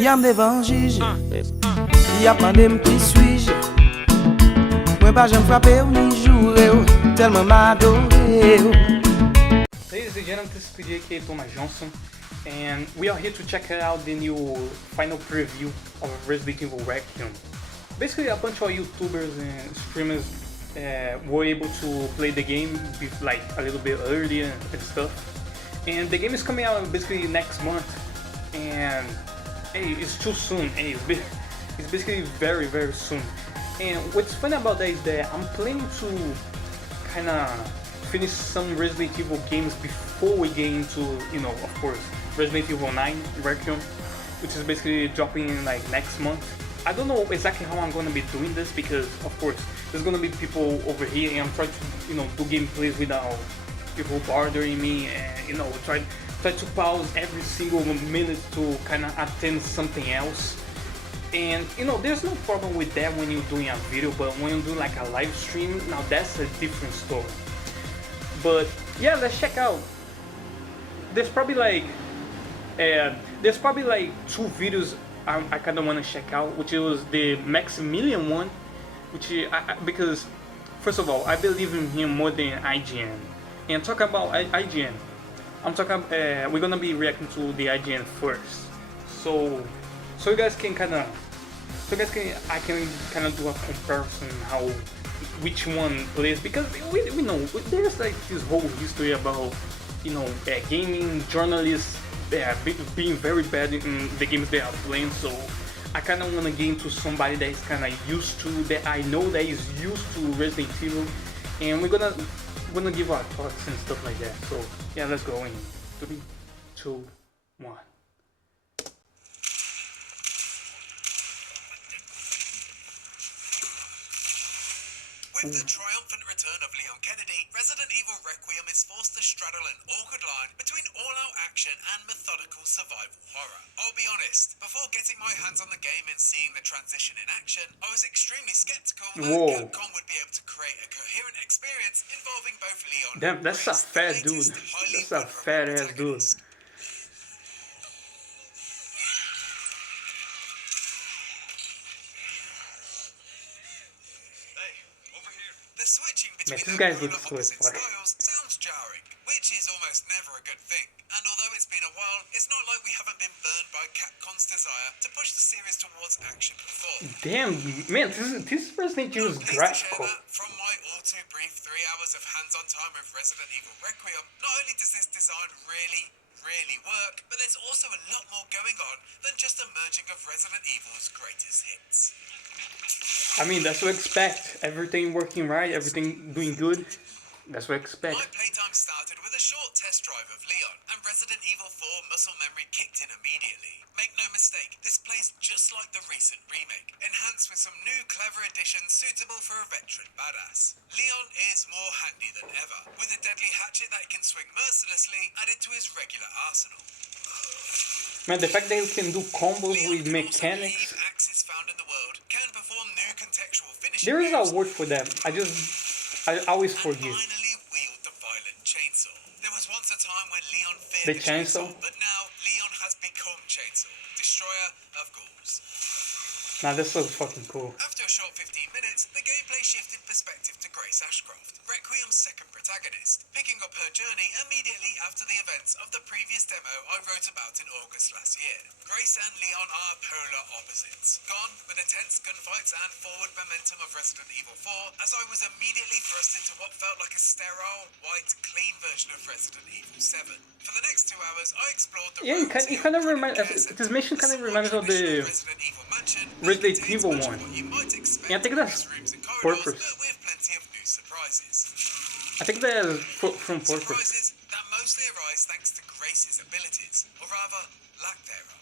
Yam devan jige, yap mande m ki suis-je. Mwen pa jem frape ou ni jure ou, telman m'adore ou. Ladies and gentlemen, this is PJ Thomas Johnson, and we are here to check out the new final preview of Resident Evil Requiem. Basically, a bunch of YouTubers and streamers were able to play the game like a little bit earlier and stuff. And the game is coming out basically next month, and hey, it's too soon. Hey, it's basically very, very soon. And what's funny about that is that I'm planning to kind of finish some Resident Evil games before we get into, you know, of course, Resident Evil 9 Requiem, which is basically dropping like next month. I don't know exactly how I'm gonna be doing this because, of course, there's gonna be people over here, and I'm trying to, you know, do gameplays without people bothering me, and you know, try to pause every single minute to kind of attend something else. And you know, there's no problem with that when you're doing a video, but when you do like a live stream, now that's a different story. But yeah, let's check out. There's probably like two videos I kind of want to check out, which was the Maximilian one, which because first of all, I believe in him more than IGN. And talk about IGN, we're gonna be reacting to the IGN first, so you guys can I can kind of do a comparison how which one plays, because we know there's like this whole history about, you know, gaming journalists being very bad in the games they are playing. So I kind of want to get into somebody that is kind of used to that. I know that is used to Resident Evil, and we're gonna give our thoughts and stuff like that. So yeah, let's go in 3, 2, 1. With the triumphant return of Leon Kennedy, Resident Evil Requiem is forced to straddle an awkward line between all-out action and methodical survival horror. I'll be honest, before getting my hands on the game and seeing the transition in action, I was extremely skeptical that Capcom would be able to create a coherent experience involving both Leon Damn, and that's a Grace, fat dude. That's a fat ass dude. The switching between this guy looks polar opposite cool as fuck. styles sounds jarring, which is almost never a good thing. And although it's been a while, it's not like we haven't been burned by Capcom's desire to push the series towards action before. Damn, man, this Resident Evil is graphical. From my all too brief 3 hours of hands-on time with Resident Evil Requiem, not only does this design really work, but there's also a lot more going on than just a merging of Resident Evil's greatest hits. I mean, that's what I expect. Everything working right, everything doing good. That's what I expect. My playtime started with a short test drive of Leon, and Resident Evil 4 muscle memory kicked in immediately. Make no mistake, this plays just like the recent remake, enhanced with some new clever additions suitable for a veteran badass. Leon is more handy than ever, with a deadly hatchet that can swing mercilessly added to his regular arsenal. Man, the fact that you can do combos Leon with can mechanics. also axes found in the world, can perform new contextual finishing There is a moves, word for that. I always forget. finally wield the violent chainsaw. There was once a time when Leon feared The chainsaw? but now Leon has become Chainsaw, destroyer of ghouls. Nah, that's so fucking cool. After a short 15 minutes, the gameplay shifted perspective to Grace Ashcroft, Requiem's second protagonist, picking up her journey immediately after the events of the previous demo I wrote about in August last year. Grace and Leon are polar opposites, gone with the tense gunfights and forward momentum of Resident Evil 4, as I was immediately thrust into what felt like a sterile, white, clean version of Resident Evil 7. For the next 2 hours, I explored the Yeah, it kind of reminds. This mission kind of reminds of the Resident Evil mansion. Resident Evil one. Yeah, I think that's purpose. With plenty of new surprises. I think that's from purpose. Surprises that mostly arise thanks to Grace's abilities, or rather, lack thereof.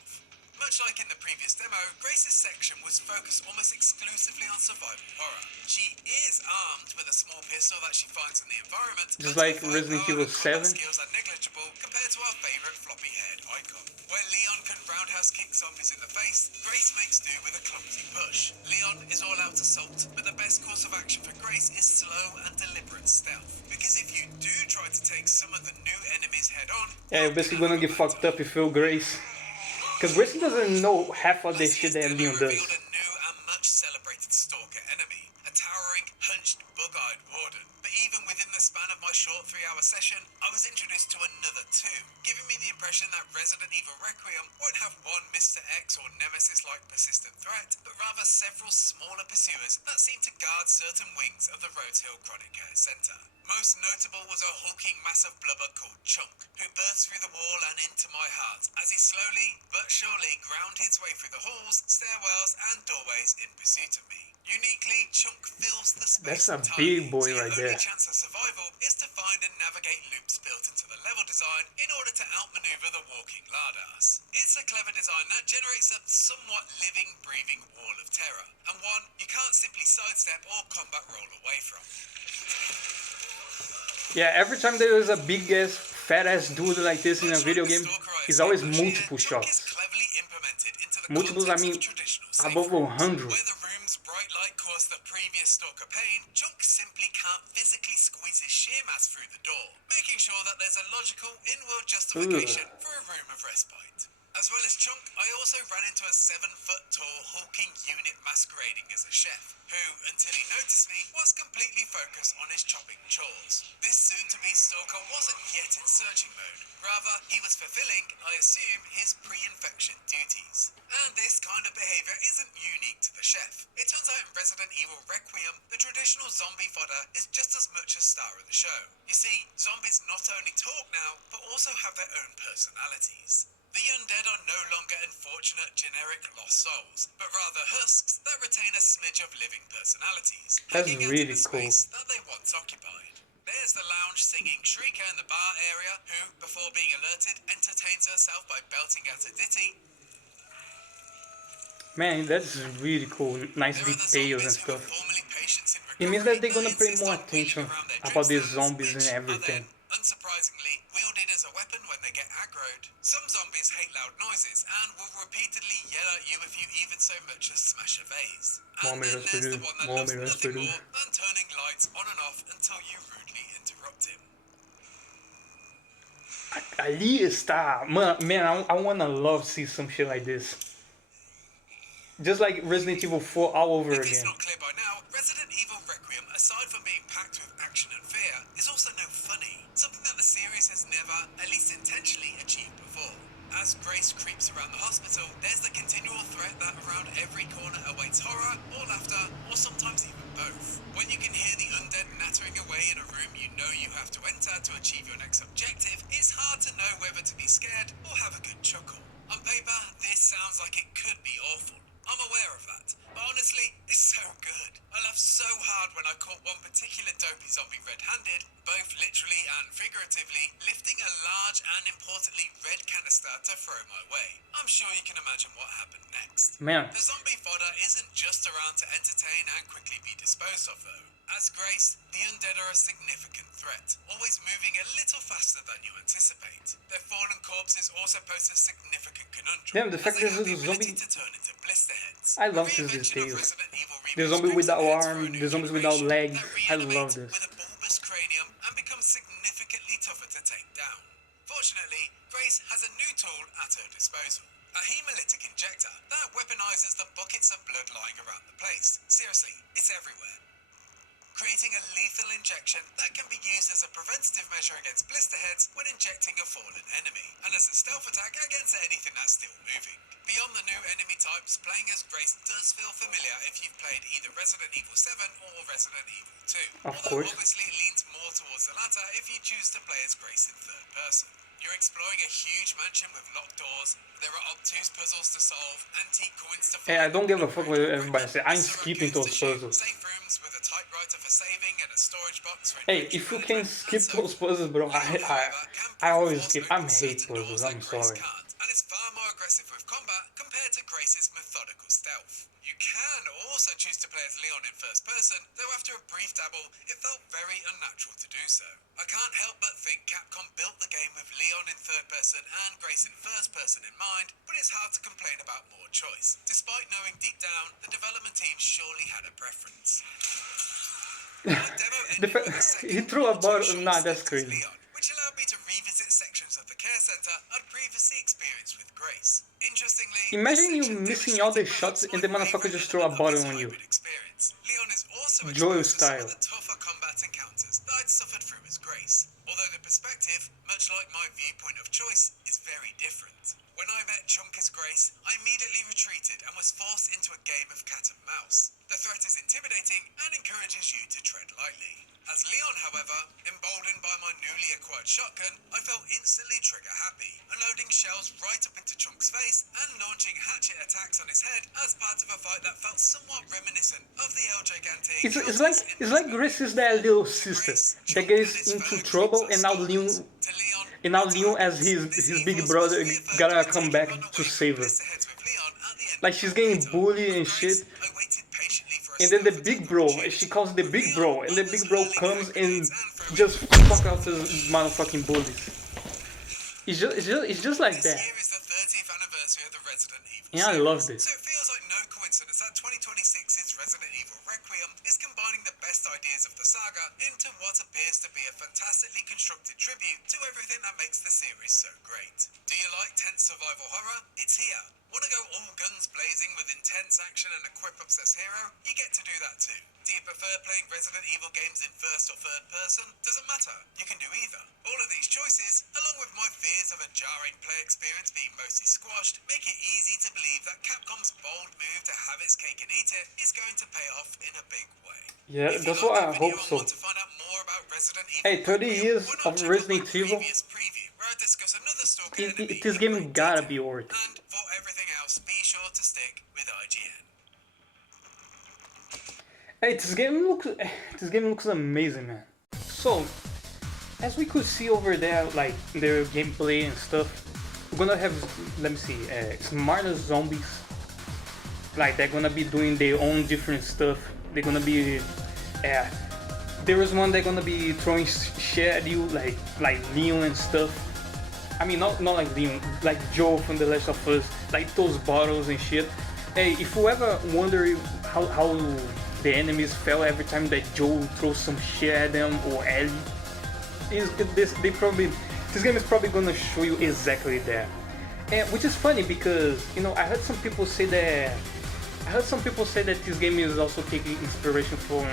Much like in the previous demo, Grace's section was focused almost exclusively on survival horror. She is armed with a small pistol that she finds in the environment, Just but like her Resident firepower Evil and combat 7. skills are negligible compared to our favourite floppy-haired icon. Where Leon can roundhouse kick zombies in the face, Grace makes do with a clumsy push. Leon is all out assault, but the best course of action for Grace is slow and deliberate stealth. Because if you do try to take some of the new enemies head on, Yeah, you're basically gonna get fucked up if you Grace. Because Grayson doesn't know half of the shit that Leon does. Revealed a new and much celebrated stalker enemy, a towering, hunched, bug-eyed warden. But even within the span of my short 3-hour session, I was introduced to another two, giving me the impression that Resident Evil Requiem won't have one Mr. X or Nemesis-like persistent threat, but rather several smaller pursuers that seem to guard certain wings of the Rhodes Hill Chronic Care Centre. Most notable was a hulking mass of blubber called Chunk, who burst through the wall and into my heart as he slowly but surely ground his way through the halls, stairwells and doorways in pursuit of me. Uniquely, Chunk fills the space. That's a entirely, big boy so your right only there. chance of survival is to find and navigate loops built into the level design in order to outmaneuver the walking lardass. It's a clever design that generates a somewhat living, breathing wall of terror, and one you can't simply sidestep or combat roll away from. Yeah, every time there is a big ass, fat ass dude like this in a video game, it's always multiple shots. Multiples, I mean, above 100. Where the room's bright light caused the previous stalker pain, Chunk simply can't physically squeeze his sheer mass through the door, making sure that there's a logical in-world justification for a room of respite. As well as Chunk, I also ran into a 7-foot-tall hulking unit masquerading as a chef, who, until he noticed me, was completely focused on his chopping chores. This soon-to-be stalker wasn't yet in searching mode. Rather, he was fulfilling, I assume, his pre-infection duties. And this kind of behaviour isn't unique to the chef. It turns out in Resident Evil Requiem, the traditional zombie fodder is just as much a star of the show. You see, zombies not only talk now, but also have their own personalities. The undead are no longer unfortunate generic lost souls, but rather husks that retain a smidge of living personalities, That's hanging out really in the cool. space that they once occupied. There's the lounge singing shrieker in the bar area, who, before being alerted, entertains herself by belting out a ditty. Man, that's really cool. Nice There are the details and zombies who were stuff. formerly patients in It means recovery that they're gonna that pay insist more on attention wheeling around their about drink these stands, zombies and which are everything. then, unsurprisingly, wielded as a weapon when they get aggroed. Some zombies hate loud noises and will repeatedly yell at you if you even so much as smash a vase. And then there's the one that loves nothing more than turning lights on and off until you rudely interrupt him. Ali está. Man, I wanna love see some shit like this. Just like Resident Evil 4 all over If it's again. not clear by now, Resident Evil Requiem, aside from being packed with action and fear, is also no funny, something that the series has never, at least intentionally, achieved before. As Grace creeps around the hospital, there's the continual threat that around every corner awaits horror, or laughter, or sometimes even both. When you can hear the undead nattering away in a room you know you have to enter to achieve your next objective, it's hard to know whether to be scared or have a good chuckle. On paper, this sounds like it could be awful. I'm aware of that, but honestly, it's so good. I laughed so hard when I caught one particular dopey zombie red-handed, both literally and figuratively, lifting a large and importantly red canister to throw my way. I'm sure you can imagine what happened next. Man, The zombie fodder isn't just around to entertain and quickly be disposed of though. As Grace, the undead are a significant threat, always moving a little faster than you anticipate. Their fallen corpses also pose a significant conundrum. damn, the fact as they that have the there's a ability zombie. to turn into blister heads. I love A these reinvention of details. Resident Evil The remake zombie strips without the heads for a arm, new the zombies without generation legs. that I love reanimate this. with a bulbous cranium and become significantly tougher to take down. Fortunately, Grace has a new tool at her disposal. A hemolytic injector that weaponizes the buckets of blood lying around the place. Seriously, it's everywhere. Creating a lethal injection that can be used as a preventative measure against blister heads when injecting a fallen enemy, and as a stealth attack against anything that's still moving. Beyond the new enemy types, playing as Grace does feel familiar if you've played either Resident Evil 7 or Resident Evil 2. Of Although course. obviously it leans more towards the latter if you choose to play as Grace in third person. You're exploring a huge mansion with locked doors, there are obtuse puzzles to solve, antique coins to find. Hey, I don't give a fuck what everybody says. I'm Restorer skipping codes those to shoot, puzzles. safe rooms with a typewriter for saving and a storage box for Hey, inventory if you management, can skip and so those puzzles, bro, I always skip. I hate certain puzzles. doors I'm that Grace sorry. can't, and it's far more aggressive with combat compared to Grace's methodical stealth. You can also choose to play as Leon in first person, though after a brief dabble, it felt very unnatural to do so. I can't help but think Capcom built the game with Leon in third person and Grace in first person in mind, but it's hard to complain about more choice, despite knowing deep down the development team surely had a preference. My demo ended with a second He threw a or two bottle. short Nah, that's stints as crazy. Leon, which allowed me to revisit sections of the care center I'd previously obviously experienced with grace. Interestingly, Imagine you this section missing all the demonstrates shots perhaps and the my motherfucker favourite just throw a element of bottle his on you. hybrid experience. Leon is also Joel exposed to some style. of the tougher combat encounters that I'd suffered through as Grace, although the perspective, much like my viewpoint of choice, is very different. When I met Chunk as Grace, I immediately retreated and was forced into a game of cat and mouse. The threat is intimidating and encourages you to tread lightly. As Leon, however, emboldened by my newly acquired shotgun, I felt instantly trigger happy, unloading shells right up into Chunk's face and launching hatchet attacks on his head as part of a fight that felt somewhat reminiscent of the El Gigante. It's like Grace is that little sister that gets into trouble, and now Leon as his big brother gotta come back to save her. Like she's getting bullied and shit. And then the big bro, she calls the big bro, and the big bro comes and just fuck out the motherfucking bullies. It's just like that. This year is the 30th anniversary of the Resident Evil Yeah, I series, love this. so it feels like no coincidence that 2026's Resident Evil Requiem is combining the best ideas of the saga into what appears to be a fantastically constructed tribute to everything that makes the series so great. Do you like tense survival horror? It's here. Want to go all guns blazing with intense action and a quip-obsessed hero? You get to do that too. Do you prefer playing Resident Evil games in first or third person? Doesn't matter, you can do either. All of these choices, along with my fears of a jarring play experience being mostly squashed, make it easy to believe that Capcom's bold move to have its cake and eat it is going to pay off in a big way. Yeah, If you that's like what that I video hope and so. want to find out more about Resident Evil Hey, 30 Requiem, years why of not check out my Resident Evil. previous preview, where I discuss another stalker enemy This in game great gotta detail. be worth. And for everything else, be sure to stick with IGN. Hey, this game looks amazing, man. So, as we could see over there, like their gameplay and stuff, we're gonna have, let me see, smarter zombies. Like they're gonna be doing their own different stuff. They're gonna be, there was one they're gonna be throwing shit at you, like Leon and stuff. I mean, not like Leon, like Joe from The Last of Us, like those bottles and shit. Hey, if you ever wonder how the enemies fell every time that Joe throws some shit at them, or Ellie, this game is probably gonna show you exactly that. And which is funny because, you know, I heard some people say that this game is also taking inspiration from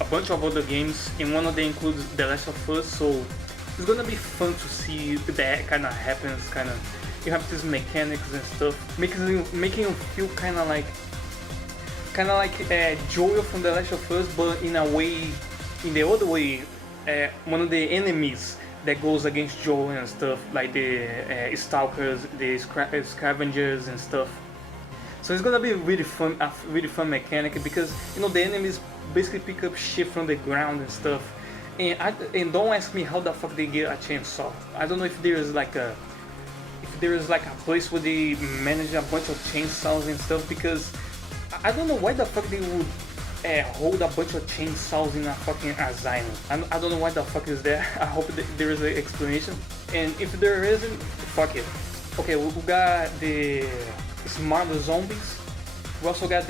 a bunch of other games, and one of them includes The Last of Us. So it's gonna be fun to see that kind of happens. Kind of, you have these mechanics and stuff, making you feel kind of like Joel from The Last of Us, but in the other way, one of the enemies that goes against Joel and stuff, like the stalkers, the scavengers and stuff. So it's gonna be a really fun mechanic because, you know, the enemies basically pick up shit from the ground and stuff. And don't ask me how the fuck they get a chainsaw. I don't know if there is like a place where they manage a bunch of chainsaws and stuff, because I don't know why the fuck they would hold a bunch of chainsaws in a fucking asylum. I don't know why the fuck is that. I hope there is an explanation. And if there isn't, fuck it. Okay, we got the smarter zombies. We also got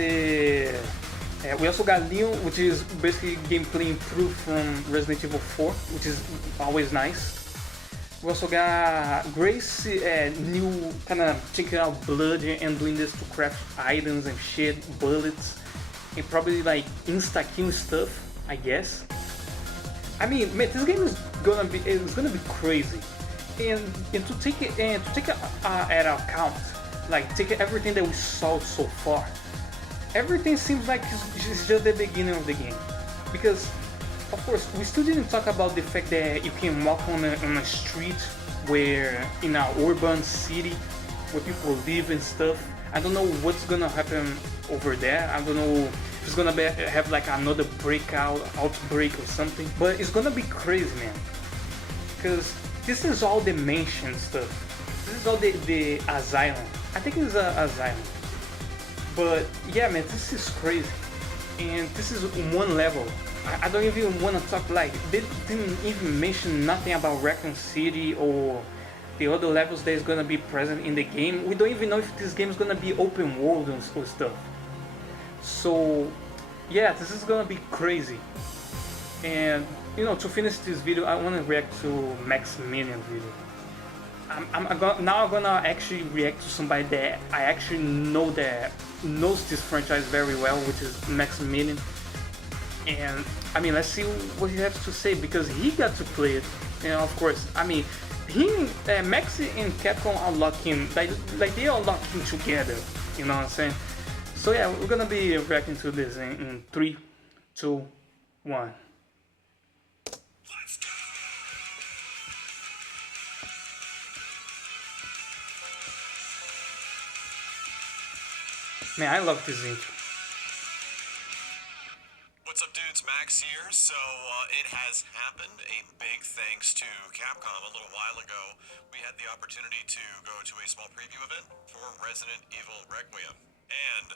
Leon, which is basically gameplay improved from Resident Evil 4, which is always nice. We also got Grace, new kind of taking out blood and doing this to craft items and shit, bullets, and probably like insta-kill stuff, I guess. I mean, man, this game is gonna be crazy, and to take it at account, like take everything that we saw so far, everything seems like it's just the beginning of the game, because of course we still didn't talk about the fact that you can walk on a street where in an urban city where people live and stuff. I don't know what's gonna happen over there. I don't know if it's gonna have like another outbreak or something, but it's gonna be crazy, man, because this is all the mansion stuff. This is all the asylum. I think it's an asylum. But yeah, man, this is crazy, and this is one level. I don't even want to talk, like, they didn't even mention nothing about Raccoon City or the other levels that is gonna be present in the game. We don't even know if this game is gonna be open world and stuff. So yeah, this is gonna be crazy. And you know, to finish this video, I want to react to Maximilian video. Now I'm gonna actually react to somebody that I actually know that knows this franchise very well, which is Maximilian. And I mean, let's see what he has to say because he got to play it. And of course, I mean, Maxi and Capcom are locking, like they are locking together. You know what I'm saying? So yeah, we're gonna be reacting to this in 3, 2, 1. Man, I love this intro. What's up, dudes? Max here. So it has happened. A big thanks to Capcom. A little while ago, we had the opportunity to go to a small preview event for Resident Evil Requiem. And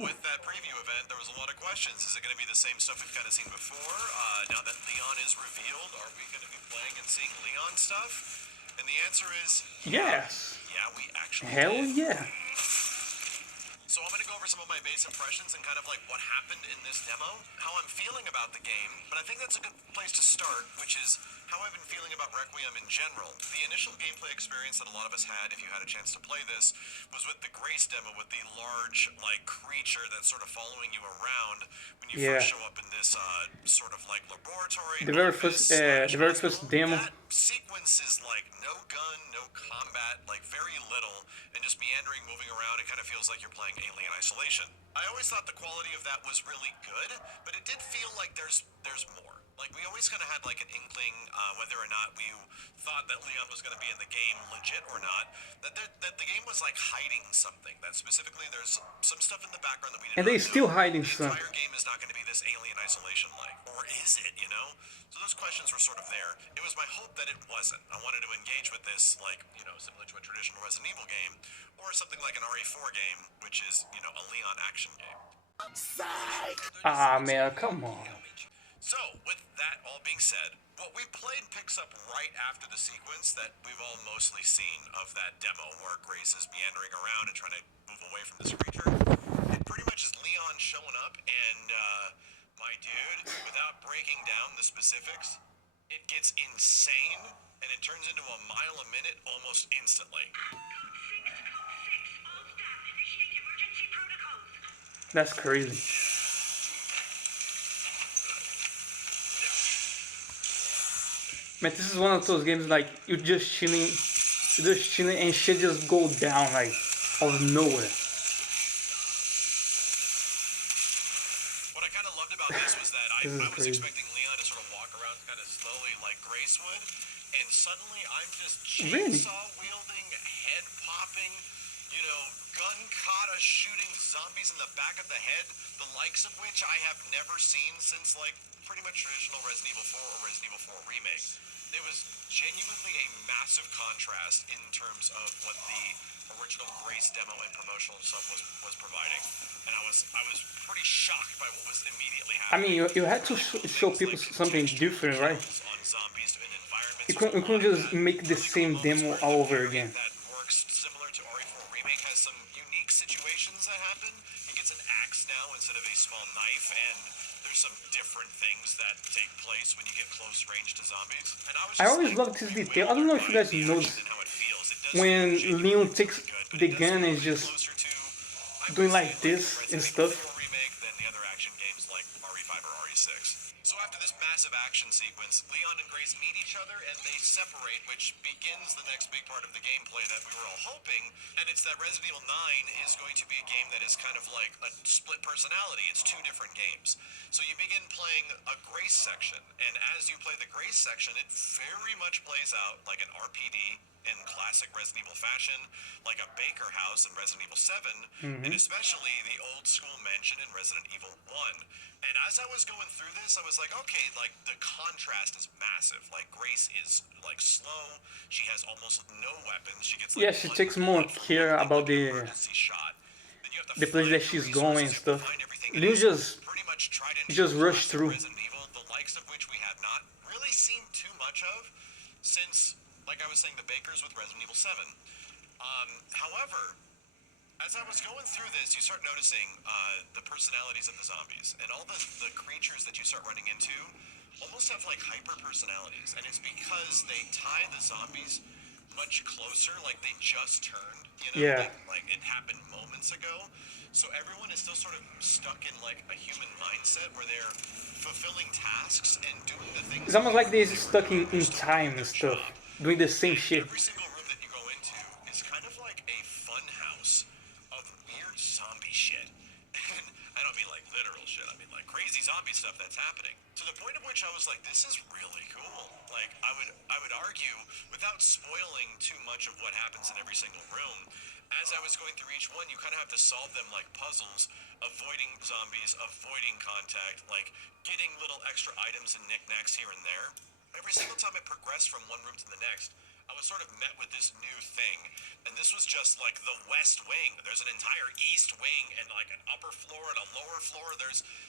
with that preview event, there was a lot of questions. Is it going to be the same stuff we've kind of seen before? Now that Leon is revealed, are we going to be playing and seeing Leon stuff? And the answer is Yes. Yeah, we actually Hell did. yeah. So I'm going to go over some of my base impressions and kind of like what happened in this demo, how I'm feeling about the game, but I think that's a good place to start, which is how I've been feeling about Requiem in general. The initial gameplay experience that a lot of us had, if you had a chance to play this, was with the Grace demo, with the large, like, creature that's sort of following you around when you first show up in this sort of like laboratory. The very first demo. That sequence is like no gun, no combat, like very little, and just meandering, moving around. It kind of feels like you're playing Alien Isolation. I always thought the quality of that was really good, but it did feel like there's more. Like, we always kind of had like an inkling, whether or not we thought that Leon was going to be in the game legit or not, that the game was like hiding something. That specifically there's some stuff in the background that we didn't know. And they still hiding the something. entire game is not going to be this Alien Isolation like, or is it, you know? So those questions were sort of there. It was my hope that it wasn't. I wanted to engage with this, like, you know, similar to a traditional Resident Evil game, or something like an RE4 game, which is, you know, a Leon action game. Ah man, come on. So, with that all being said, what we played picks up right after the sequence that we've all mostly seen of that demo where Grace is meandering around and trying to move away from this creature. It pretty much is Leon showing up and, my dude, without breaking down the specifics, it gets insane and it turns into a mile a minute almost instantly. That's crazy. Man, this is one of those games like you're just chilling and shit just go down like out of nowhere. What I kind of loved about this was that I was expecting Leon to sort of walk around kind of slowly like Grace would, and suddenly I'm just chainsaw wielding, head popping, you know, gun kata shooting zombies in the back of the head, the likes of which I have never seen since like pretty much traditional Resident Evil 4 or Resident Evil 4 Remake. It was genuinely a massive contrast in terms of what the original Grace demo and promotional stuff was providing, and I was pretty shocked by what was immediately I happening. mean, you had to show people something different, right? On zombies and environments. You couldn't just make the same demo all over again. That works similar to RE4 Remake, has some unique situations that happen. He gets an axe now instead of a small knife, and there's some different things that take place when you get close range to zombies. And I always love this detail. I don't know if you guys noticed when Leon takes the gun and just doing like this and stuff. Remake than the other action games like RE5 or RE6. So after this massive action sequence, Leon and Grace meet each other and they separate, which begins the next big part of the gameplay that we were all hoping, and it's that Resident Evil 9 is going to be a game that is kind of like a split personality. It's two different games. So you begin playing a Grace section, and as you play the Grace section, it very much plays out like an RPD in classic Resident Evil fashion, like a Baker House in Resident Evil 7, and especially the old school mansion in Resident Evil 1. And as I was going through this, I was like, okay, like the contrast is massive. Like Grace is like slow, she has almost no weapons, she gets like she takes more care about the place that she's going and stuff. Leon just rush through. Resident Evil, the likes of which we have not really seen too much of since, like I was saying, the Bakers with Resident Evil 7. However, as I was going through this, you start noticing the personalities of the zombies, and all the creatures that you start running into almost have like hyper personalities, and it's because they tie the zombies much closer, like they just turned, you know, Yeah. like it happened moments ago. So everyone is still sort of stuck in like a human mindset where they're fulfilling tasks and doing the things It's that almost they like they're thought they were stuck doing. in They're still doing time and their stuff, job. doing the same And shit. every single room that you go into is kind of like a fun house of weird zombie shit. And I don't mean like literal shit, I mean like crazy zombie stuff that's happening. To the point of which I was like, this is really cool. Like I would argue, without spoiling too much of what happens in every single room, as I was going through each one, you kind of have to solve them like puzzles, avoiding zombies, avoiding contact, like getting little extra items and knickknacks here and there. Every single time I progressed from one room to the next, I was sort of met with this new thing. And this was just like the West Wing. There's an entire East Wing and like an upper floor and a lower floor.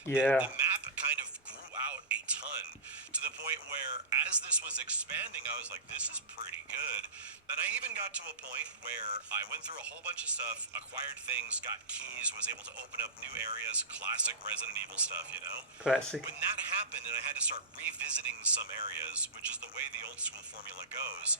Yeah. The map kind of grew out a ton to the point where as this was expanding, I was like, this is pretty good. And I even got to a point where I went through a whole bunch of stuff, acquired things, got keys, was able to open up new areas, classic Resident Evil stuff, you know? Classic. When that happened and I had to start revisiting some areas, which is the way the old school formula goes,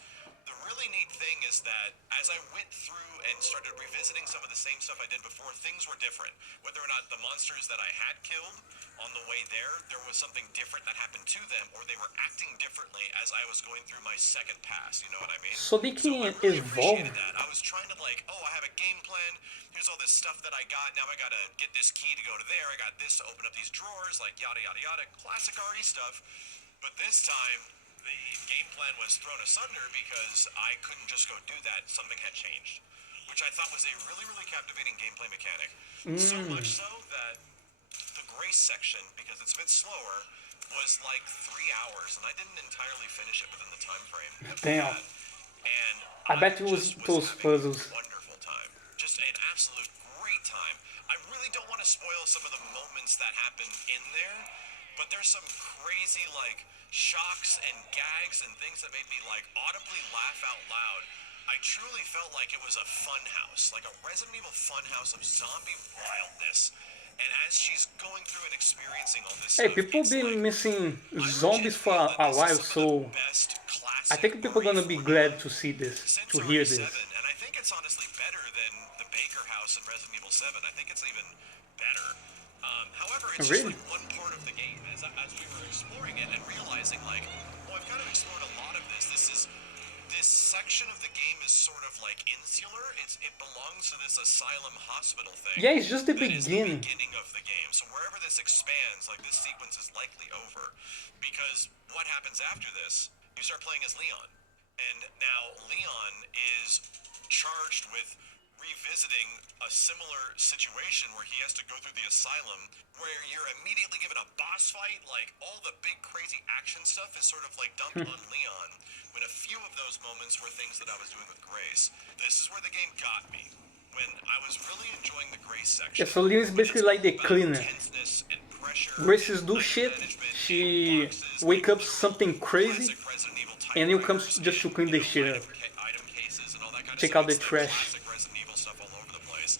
the really neat thing is that as I went through and started revisiting some of the same stuff I did before, things were different. Whether or not the monsters that I had killed on the way there was something different that happened to them, or they were acting differently as I was going through my second pass, you know what I mean? So they So I can really evolve. appreciated that. I was trying to like, oh, I have a game plan. Here's all this stuff that I got. Now I gotta get this key to go to there. I got this to open up these drawers, like yada yada yada. Classic RE stuff. But this time, the game plan was thrown asunder because I couldn't just go do that. Something had changed, which I thought was a really, really captivating gameplay mechanic. So much so that the Grace section, because it's a bit slower, was like 3 hours, and I didn't entirely finish it within the time frame that we Damn. had. And I bet it was just those having puzzles. a wonderful time. Just an absolute great time. I really don't want to spoil some of the moments that happen in there, but there's some crazy like shocks and gags and things that made me like audibly laugh out loud. I truly felt like it was a fun house, like a Resident Evil fun house of zombie wildness. And as she's going through and experiencing all this Hey, stuff, people it's been like missing I legit zombies for feel that a this while, is some of the so best I classic think people RE gonna be formula glad to see this, since to hear RE7, this. and I think it's honestly better than the Baker House in Resident Evil 7. I think it's even better. However, it's just Really? like one part of the game. As we were exploring it and realizing, like, oh, I've kind of explored a lot of this. This section of the game is sort of like insular. It belongs to this asylum hospital thing. Yeah, it's just the That is the beginning. beginning of the game. So wherever this expands, like this sequence is likely over, because what happens after this? You start playing as Leon, and now Leon is charged with revisiting a similar situation where he has to go through the asylum, where you're immediately given a boss fight. Like all the big crazy action stuff is sort of like dumped on Leon, when a few of those moments were things that I was doing with Grace. This is where the game got me, when I was really enjoying the Grace section. Yeah, so Leon is when basically it's like the all about cleaner. tenseness and pressure Grace is and do item shit, management, she boxes, wake like up literal something crazy, classic Resident Evil and you come typewriters just to and, clean you the know, shit up. item cases and all that kind of Take stuff. out the It's trash. classic Resident Evil stuff all over the place.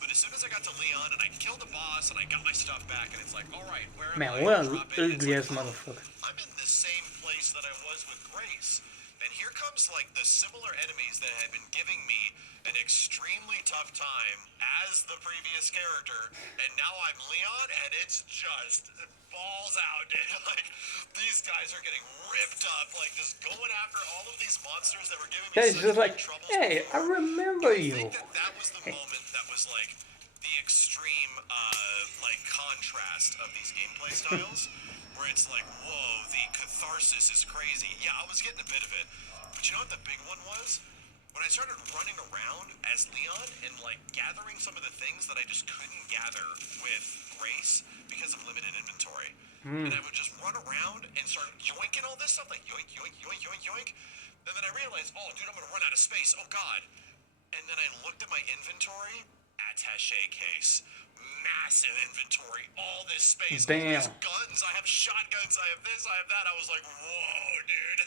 But as soon as I got to Leon and I killed the boss and I got my stuff back, and it's like, all right, where am Man, I? what Drop an in. It's ugly like, ass motherfucker. I'm in the same place that I was with Grace. And here comes like the similar enemies that had been giving me an extremely tough time as the previous character, and now I'm Leon, and it's just balls out, dude. Like these guys are getting ripped up, like just going after all of these monsters that were giving me Yeah, it's such just big like, troubles hey, I before. remember I you. think that was the moment that was like the extreme like contrast of these gameplay styles, where it's like, whoa, the catharsis is crazy. Yeah, I was getting a bit of it, but you know what the big one was? When I started running around as Leon and like gathering some of the things that I just couldn't gather with Grace because of limited inventory. And I would just run around and start yoinking all this stuff, like yoink, yoink, yoink, yoink, yoink. And then I realized, oh dude, I'm gonna run out of space, oh god. And then I looked at my inventory, attaché case, massive inventory, all this space, all Damn. these guns, I have shotguns, I have this, I have that. I was like, whoa, dude.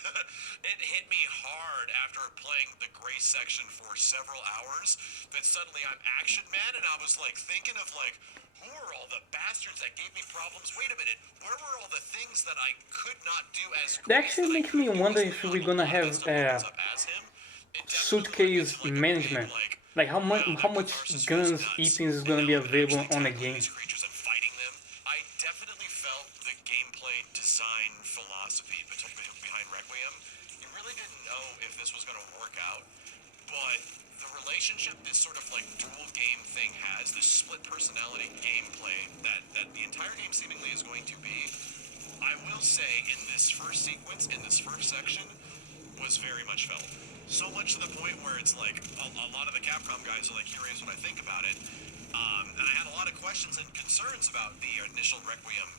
It hit me hard after playing the Grace section for several hours that suddenly I'm Action Man, and I was like thinking of like, who are all the bastards that gave me problems? Wait a minute, where were all the things that I could not do as Grace That actually that I makes could me do wonder as if Leon? we're gonna A lot of have that stuff opens up as him. suitcase management. Like how much guns, items is gonna be available on the game. These creatures and fighting them. I definitely felt the gameplay design philosophy behind Requiem. You really didn't know if this was going to work out, but the relationship this sort of like dual game thing has, this split personality gameplay that the entire game seemingly is going to be, I will say in this first sequence, in this first section, was very much felt. So much to the point where it's like a lot of the Capcom guys are like curious what I think about it. And I had a lot of questions and concerns about the initial Requiem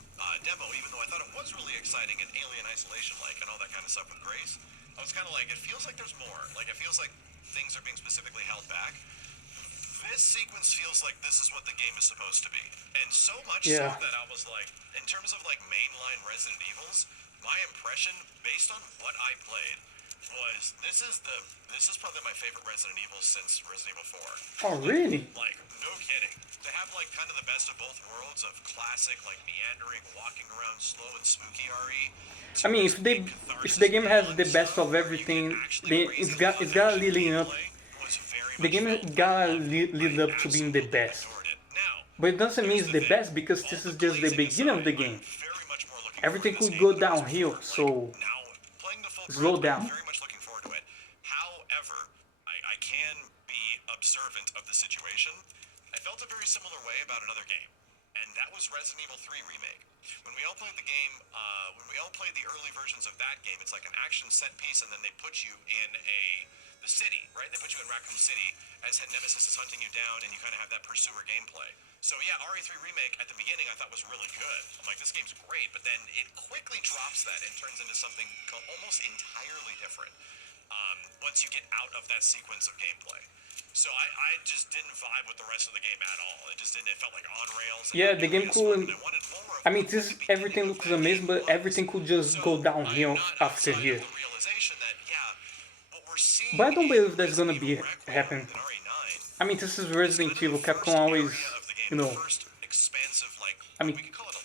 demo, even though I thought it was really exciting and Alien Isolation-like and all that kind of stuff with Grace. I was kind of like, it feels like there's more. Like, it feels like things are being specifically held back. This sequence feels like this is what the game is supposed to be. And so much so that I was like, in terms of like mainline Resident Evils, my impression, based on what I played, was this is probably my favorite Resident Evil since Resident Evil 4. Oh, really? Like, no kidding. They have like kind of the best of both worlds of classic, like meandering, walking around slow and spooky RE. I mean, if the game has the best of everything, then it's got leading up. The game gotta lead up to being the best. But it doesn't mean it's the best because this is just the beginning of the game. Everything could go downhill, so slow down. Very much looking forward to it. However, I can be observant of the situation. I felt a very similar way about another game, and that was Resident Evil 3 Remake. When we all played the game, when we all played the early versions of that game, it's like an action set piece, and then they put you in the city, right? They put you in Raccoon City as Nemesis is hunting you down, and you kind of have that pursuer gameplay. So yeah, RE3 Remake at the beginning I thought was really good. I'm like, this game's great, but then it quickly drops that and turns into something almost entirely different once you get out of that sequence of gameplay. So I just didn't vibe with the rest of the game at all. It just didn't. It felt like on rails. Yeah, the game could. I mean, everything looks amazing, but everything could just go downhill after here. But I don't believe that's gonna be happen. I mean, this is Resident Evil. Capcom always, you know. I mean,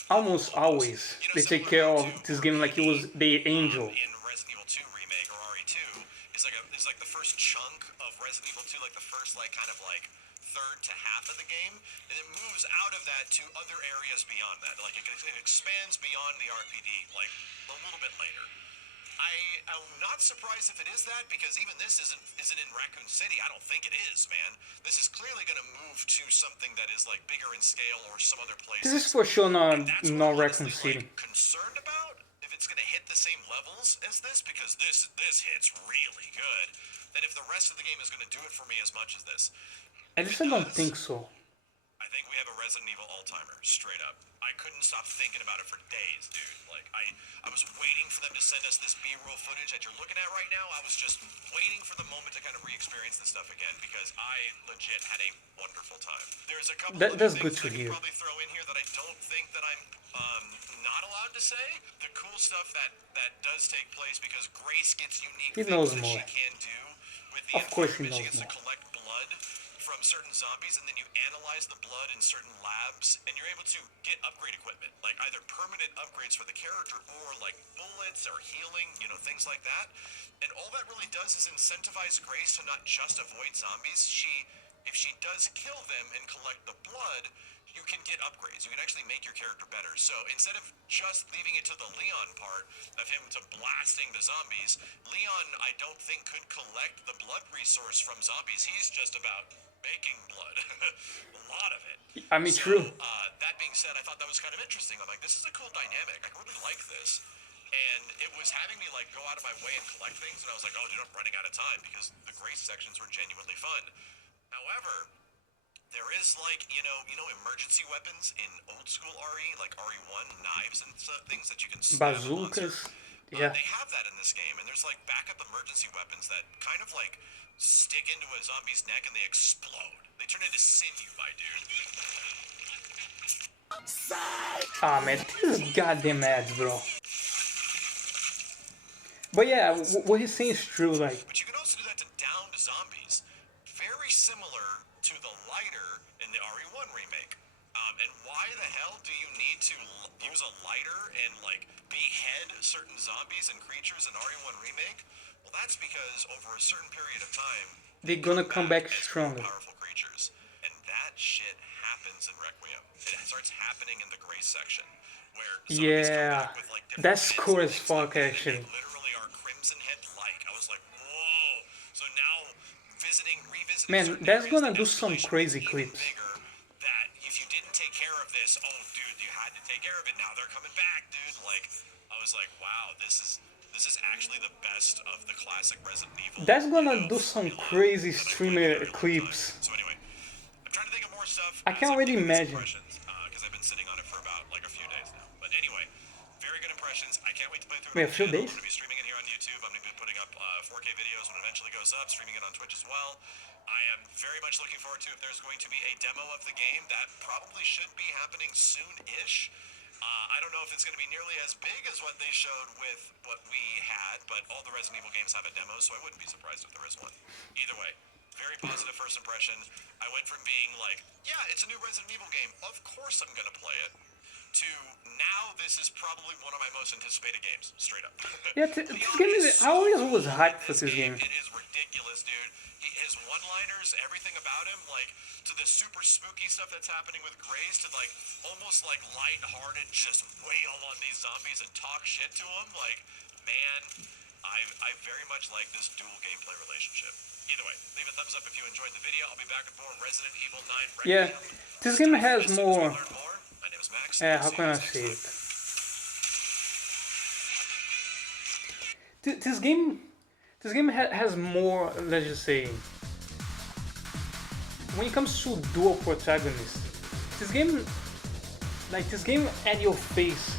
almost always they take care of this game like it was the angel. In Resident Evil 2 Remake or RE2 is like the first chunk of Resident Evil 2, like the first like kind of like third to half of the game, and it moves out of that to other areas beyond that. Like it expands beyond the RPD like a little bit later. I'm not surprised if it is that, because even this isn't in Raccoon City. I don't think it is, man. This is clearly going to move to something that is like bigger in scale or some other place. This is for sure not Raccoon City. Like, concerned about if it's going to hit the same levels as this, because this hits really good. Then if the rest of the game is going to do it for me as much as this, I just don't think so. I think we have a Resident Evil Alzheimer, straight up. I couldn't stop thinking about it for days, dude. Like, I was waiting for them to send us this B-roll footage that you're looking at right now. I was just waiting for the moment to kind of re-experience this stuff again, because I legit had a wonderful time. There's a couple of things good to I hear. could probably throw in here that I don't think that I'm not allowed to say. The cool stuff that does take place, because Grace gets unique things that she can do with the environment. She gets to collect blood from certain zombies, and then you analyze the blood in certain labs, and you're able to get upgrade equipment, like either permanent upgrades for the character or like bullets or healing, you know, things like that. And all that really does is incentivize Grace to not just avoid zombies. If she does kill them and collect the blood, you can get upgrades. You can actually make your character better. So instead of just leaving it to the Leon part of him to blasting the zombies, Leon, I don't think, could collect the blood resource from zombies. He's just about making blood. A lot of it. I mean, true. That being said, I thought that was kind of interesting. I'm like, this is a cool dynamic. I really like this. And it was having me like go out of my way and collect things, and I was like, oh dude, I'm running out of time, because the Grace sections were genuinely fun. However, there is like, you know emergency weapons in old school RE, like RE1, knives and things that you can stab Bazookas. Yeah. They have that in this game, and there's like backup emergency weapons that kind of like stick into a zombie's neck and they explode. They turn into sinew, my dude. Ah, man, this is goddamn ads, bro. But yeah, what he's saying is true, like. But you can also do that to downed zombies. Very similar to the lighter in the RE1 remake. And why the hell do you need to use a lighter and like behead certain zombies and creatures in RE1 remake? Well, that's because over a certain period of time, They're gonna come back as more stronger. powerful creatures. And that shit happens in Requiem. It starts happening in the Grace section, where zombies come Yeah, back with like different that's heads cool and as things fuck like that, and actually. they literally are Crimson Head-like. I was like, whoa. So now revisiting Man, certain that's areas, gonna the do some escalation crazy gets even clips. bigger. That if you didn't take care of this, oh dude, you had to take care of it. Now they're coming back, dude. Like, I was like, wow, this is actually the best of the classic Resident Evil. That's gonna do some formula crazy that I've played in a streamer very long clips. time. So anyway, I'm trying to think of more stuff I as can I'm already thinking these imagine. impressions because I've been sitting on it for about like a few days now. But anyway, very good impressions. I can't wait to play through Wait, it a on the few channel. days? I'm going to be streaming it here on YouTube. I'm going to be putting up 4K videos when it eventually goes up, streaming it on Twitch as well. I am very much looking forward to if there's going to be a demo of the game. That probably should be happening soon-ish. I don't know if it's going to be nearly as big as what they showed with what we had, but all the Resident Evil games have a demo, so I wouldn't be surprised if there is one. Either way, very positive first impression. I went from being like, yeah, it's a new Resident Evil game, of course I'm going to play it, to now this is probably one of my most anticipated games, straight up. Yeah, this game is. I always was hyped for this game. It is ridiculous, dude. His one-liners, everything about him, like to the super spooky stuff that's happening with Grace, to like almost like light-hearted, just wail on these zombies and talk shit to them. Like, man, I very much like this dual gameplay relationship. Either way, leave a thumbs up if you enjoyed the video. I'll be back with more Resident Evil 9 Requiem. Yeah, this game has As soon as we more. learn more, my name is Max. How can I say it? This game has more. Let's just say, when it comes to dual protagonists, this game at your face,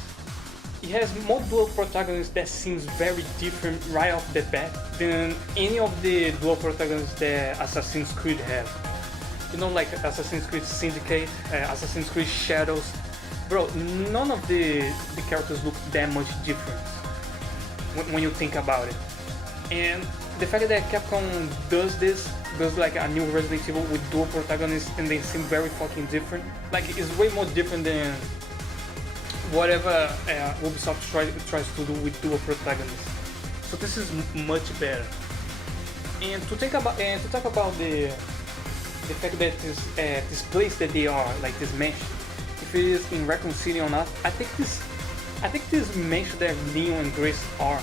it has more dual protagonists that seems very different right off the bat than any of the dual protagonists that Assassin's Creed have. You know, like Assassin's Creed Syndicate, Assassin's Creed Shadows. Bro, none of the characters look that much different when you think about it. And the fact that Capcom does like a new Resident Evil with dual protagonists and they seem very fucking different. Like, it's way more different than whatever Ubisoft tries to do with dual protagonists. So this is much better. And to talk about the fact that this place that they are, like this mansion, if it is in Raccoon City or not, I think this mansion that Leon and Grace are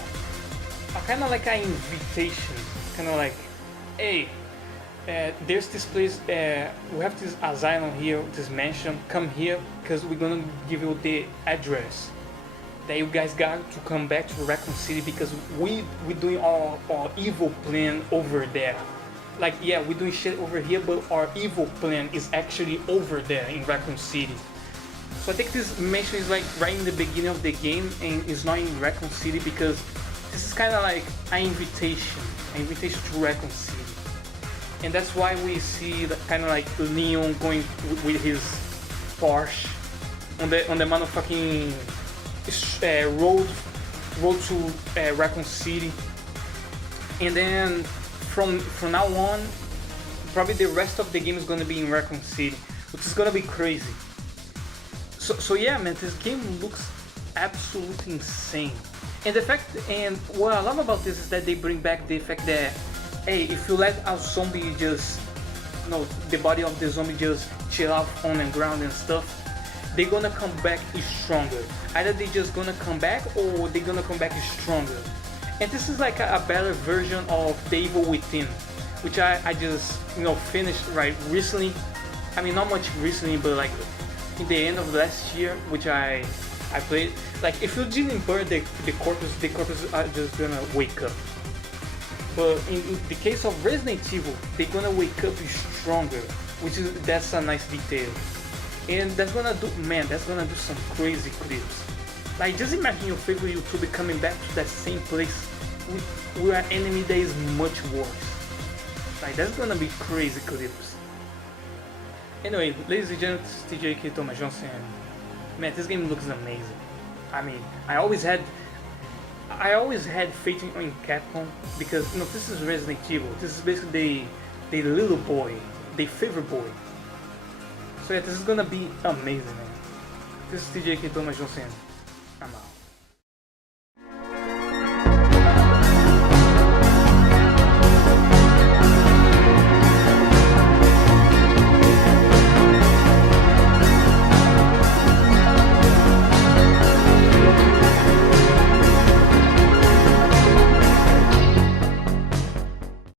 kind of like an invitation, kind of like, hey, there's this place, we have this asylum here, this mansion, come here, because we're gonna give you the address that you guys got to come back to Raccoon City, because we're doing our evil plan over there. Like, yeah, we're doing shit over here, but our evil plan is actually over there in Raccoon City. So I think this mansion is like right in the beginning of the game and is not in Raccoon City, because this is kind of like an invitation to Raccoon City. And that's why we see kind of like Leon going with his Porsche on the motherfucking road to Raccoon City. And then from now on, probably the rest of the game is gonna be in Raccoon City, which is gonna be crazy. So yeah, man, this game looks absolutely insane. And what I love about this is that they bring back the fact that, hey, if you let a zombie just, the body of the zombie just chill out on the ground and stuff, they're gonna come back stronger. Either they just gonna come back or they're gonna come back stronger. And this is like a better version of The Evil Within, which I just finished right recently. I mean, not much recently, but like in the end of last year, which I played. Like, if you didn't burn the corpses are just gonna wake up. But in the case of Resident Evil, they're gonna wake up stronger, that's a nice detail. And that's gonna do some crazy clips. Like, just imagine your favorite YouTuber coming back to that same place with an enemy that is much worse. Like, that's gonna be crazy clips. Anyway, ladies and gentlemen, this is TJ Thomas Johnson. Man, this game looks amazing. I mean, I always had faith in Capcom, because this is Resident Evil. This is basically the little boy, the favorite boy. So yeah, this is gonna be amazing, man. This is TJ Thomas Johnson. I'm out.